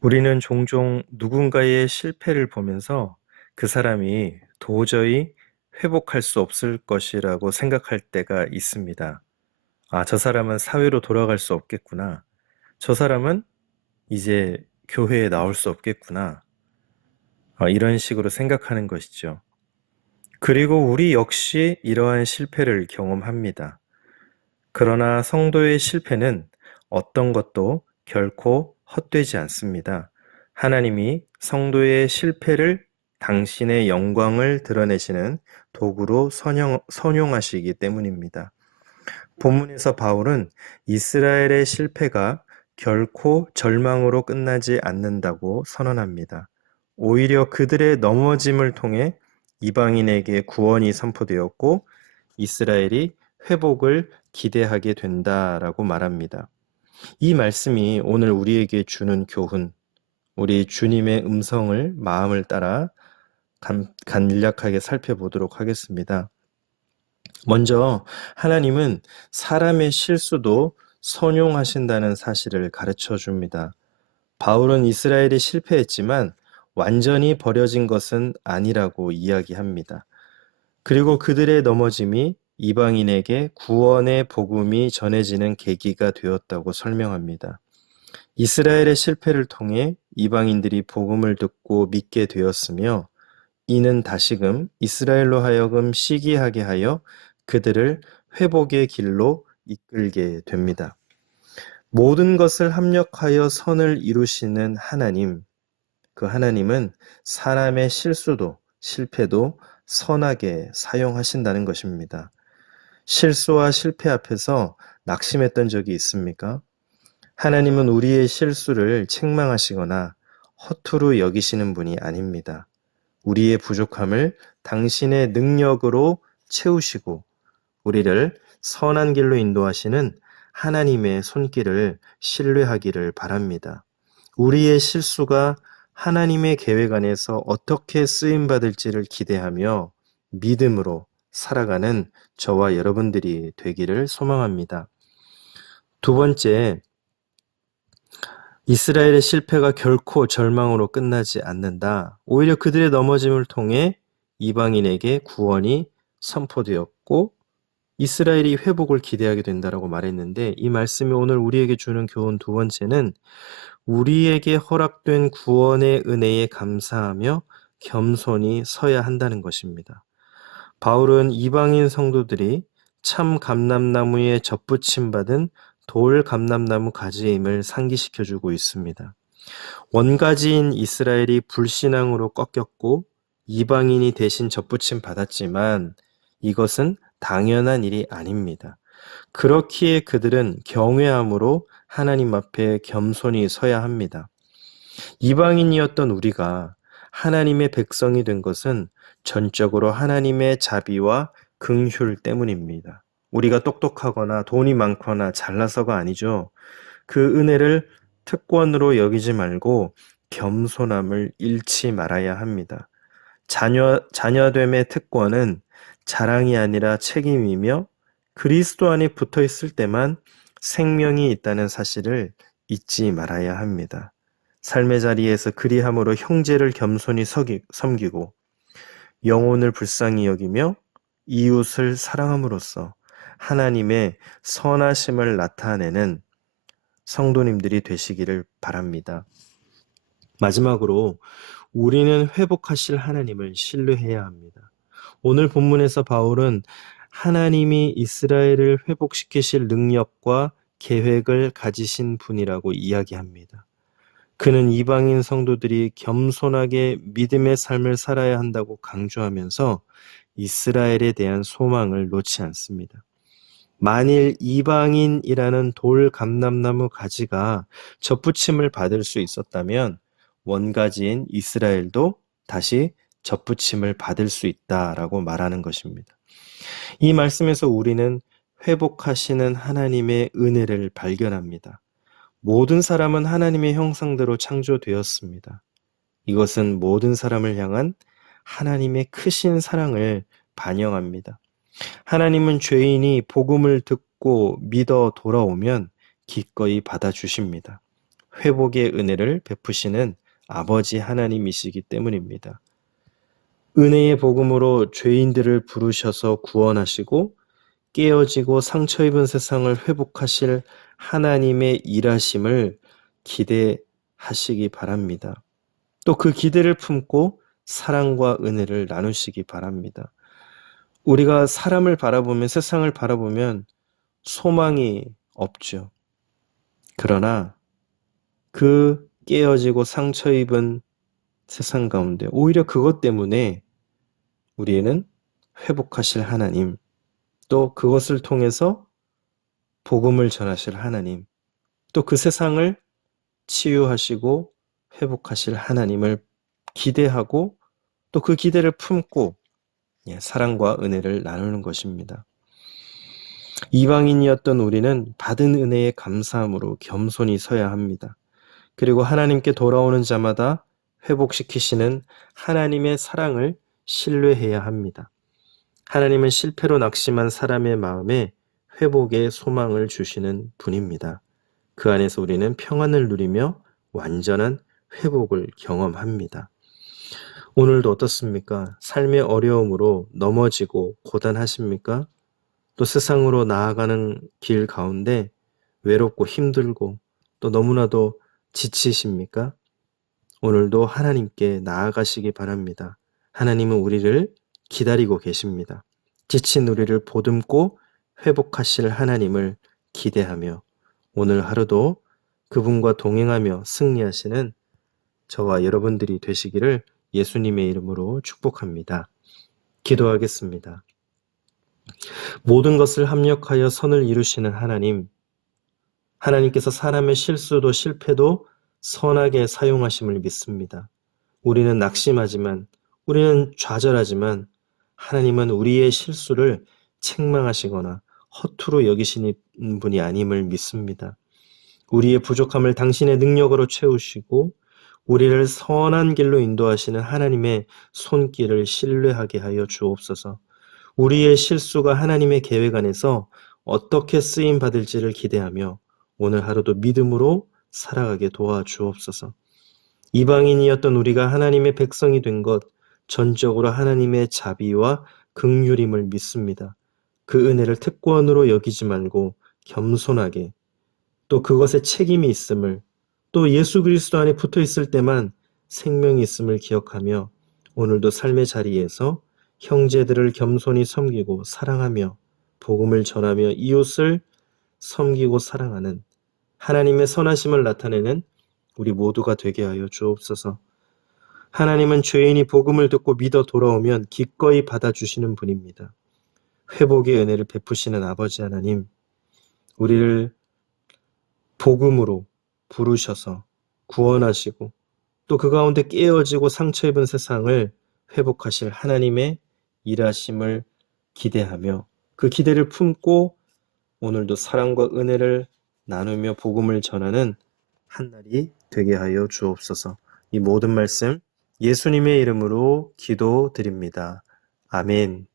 우리는 종종 누군가의 실패를 보면서 그 사람이 도저히 회복할 수 없을 것이라고 생각할 때가 있습니다. 아, 저 사람은 사회로 돌아갈 수 없겠구나. 저 사람은 이제 교회에 나올 수 없겠구나. 이런 식으로 생각하는 것이죠. 그리고 우리 역시 이러한 실패를 경험합니다. 그러나 성도의 실패는 어떤 것도 결코 헛되지 않습니다. 하나님이 성도의 실패를 당신의 영광을 드러내시는 도구로 선용하시기 때문입니다. 본문에서 바울은 이스라엘의 실패가 결코 절망으로 끝나지 않는다고 선언합니다. 오히려 그들의 넘어짐을 통해 이방인에게 구원이 선포되었고 이스라엘이 회복을 기대하게 된다라고 말합니다. 이 말씀이 오늘 우리에게 주는 교훈, 우리 주님의 음성을 마음을 따라 간략하게 살펴보도록 하겠습니다. 먼저 하나님은 사람의 실수도 선용하신다는 사실을 가르쳐 줍니다. 바울은 이스라엘이 실패했지만 완전히 버려진 것은 아니라고 이야기합니다. 그리고 그들의 넘어짐이 이방인에게 구원의 복음이 전해지는 계기가 되었다고 설명합니다. 이스라엘의 실패를 통해 이방인들이 복음을 듣고 믿게 되었으며 이는 다시금 이스라엘로 하여금 시기하게 하여 그들을 회복의 길로 이끌게 됩니다. 모든 것을 합력하여 선을 이루시는 하나님, 그 하나님은 사람의 실수도 실패도 선하게 사용하신다는 것입니다. 실수와 실패 앞에서 낙심했던 적이 있습니까? 하나님은 우리의 실수를 책망하시거나 허투루 여기시는 분이 아닙니다. 우리의 부족함을 당신의 능력으로 채우시고 우리를 선한 길로 인도하시는 하나님의 손길을 신뢰하기를 바랍니다. 우리의 실수가 하나님의 계획 안에서 어떻게 쓰임받을지를 기대하며 믿음으로 살아가는 저와 여러분들이 되기를 소망합니다. 두 번째, 이스라엘의 실패가 결코 절망으로 끝나지 않는다. 오히려 그들의 넘어짐을 통해 이방인에게 구원이 선포되었고 이스라엘이 회복을 기대하게 된다라고 말했는데 이 말씀이 오늘 우리에게 주는 교훈 두 번째는 우리에게 허락된 구원의 은혜에 감사하며 겸손히 서야 한다는 것입니다. 바울은 이방인 성도들이 참 감람나무에 접붙임 받은 돌 감람나무 가지임을 상기시켜주고 있습니다. 원가지인 이스라엘이 불신앙으로 꺾였고 이방인이 대신 접붙임 받았지만 이것은 당연한 일이 아닙니다. 그렇기에 그들은 경외함으로 하나님 앞에 겸손히 서야 합니다. 이방인이었던 우리가 하나님의 백성이 된 것은 전적으로 하나님의 자비와 긍휼 때문입니다. 우리가 똑똑하거나 돈이 많거나 잘나서가 아니죠. 그 은혜를 특권으로 여기지 말고 겸손함을 잃지 말아야 합니다. 자녀됨의 특권은 자랑이 아니라 책임이며 그리스도 안에 붙어 있을 때만 생명이 있다는 사실을 잊지 말아야 합니다. 삶의 자리에서 그리함으로 형제를 겸손히 섬기고 영혼을 불쌍히 여기며 이웃을 사랑함으로써 하나님의 선하심을 나타내는 성도님들이 되시기를 바랍니다. 마지막으로 우리는 회복하실 하나님을 신뢰해야 합니다. 오늘 본문에서 바울은 하나님이 이스라엘을 회복시키실 능력과 계획을 가지신 분이라고 이야기합니다. 그는 이방인 성도들이 겸손하게 믿음의 삶을 살아야 한다고 강조하면서 이스라엘에 대한 소망을 놓지 않습니다. 만일 이방인이라는 돌 감람나무 가지가 접붙임을 받을 수 있었다면 원가지인 이스라엘도 다시 접붙임을 받을 수 있다라고 말하는 것입니다. 이 말씀에서 우리는 회복하시는 하나님의 은혜를 발견합니다. 모든 사람은 하나님의 형상대로 창조되었습니다. 이것은 모든 사람을 향한 하나님의 크신 사랑을 반영합니다. 하나님은 죄인이 복음을 듣고 믿어 돌아오면 기꺼이 받아주십니다. 회복의 은혜를 베푸시는 아버지 하나님이시기 때문입니다. 은혜의 복음으로 죄인들을 부르셔서 구원하시고 깨어지고 상처 입은 세상을 회복하실 하나님의 일하심을 기대하시기 바랍니다. 또 그 기대를 품고 사랑과 은혜를 나누시기 바랍니다. 우리가 사람을 바라보면, 세상을 바라보면 소망이 없죠. 그러나 그 깨어지고 상처 입은 세상 가운데 오히려 그것 때문에 우리는 회복하실 하나님, 또 그것을 통해서 복음을 전하실 하나님, 또 그 세상을 치유하시고 회복하실 하나님을 기대하고 또 그 기대를 품고 사랑과 은혜를 나누는 것입니다. 이방인이었던 우리는 받은 은혜에 감사함으로 겸손히 서야 합니다. 그리고 하나님께 돌아오는 자마다 회복시키시는 하나님의 사랑을 신뢰해야 합니다. 하나님은 실패로 낙심한 사람의 마음에 회복의 소망을 주시는 분입니다. 그 안에서 우리는 평안을 누리며 완전한 회복을 경험합니다. 오늘도 어떻습니까? 삶의 어려움으로 넘어지고 고단하십니까? 또 세상으로 나아가는 길 가운데 외롭고 힘들고 또 너무나도 지치십니까? 오늘도 하나님께 나아가시기 바랍니다. 하나님은 우리를 기다리고 계십니다. 지친 우리를 보듬고 회복하실 하나님을 기대하며 오늘 하루도 그분과 동행하며 승리하시는 저와 여러분들이 되시기를 예수님의 이름으로 축복합니다. 기도하겠습니다. 모든 것을 합력하여 선을 이루시는 하나님, 하나님께서 사람의 실수도 실패도 선하게 사용하심을 믿습니다. 우리는 낙심하지만, 우리는 좌절하지만 하나님은 우리의 실수를 책망하시거나 허투루 여기시는 분이 아님을 믿습니다. 우리의 부족함을 당신의 능력으로 채우시고 우리를 선한 길로 인도하시는 하나님의 손길을 신뢰하게 하여 주옵소서. 우리의 실수가 하나님의 계획 안에서 어떻게 쓰임 받을지를 기대하며 오늘 하루도 믿음으로 살아가게 도와주옵소서. 이방인이었던 우리가 하나님의 백성이 된 것 전적으로 하나님의 자비와 긍휼임을 믿습니다. 그 은혜를 특권으로 여기지 말고 겸손하게 또 그것에 책임이 있음을 또 예수 그리스도 안에 붙어 있을 때만 생명이 있음을 기억하며 오늘도 삶의 자리에서 형제들을 겸손히 섬기고 사랑하며 복음을 전하며 이웃을 섬기고 사랑하는 하나님의 선하심을 나타내는 우리 모두가 되게 하여 주옵소서. 하나님은 죄인이 복음을 듣고 믿어 돌아오면 기꺼이 받아주시는 분입니다. 회복의 은혜를 베푸시는 아버지 하나님, 우리를 복음으로 부르셔서 구원하시고 또 그 가운데 깨어지고 상처 입은 세상을 회복하실 하나님의 일하심을 기대하며 그 기대를 품고 오늘도 사랑과 은혜를 나누며 복음을 전하는 한 날이 되게 하여 주옵소서. 이 모든 말씀 예수님의 이름으로 기도드립니다. 아멘.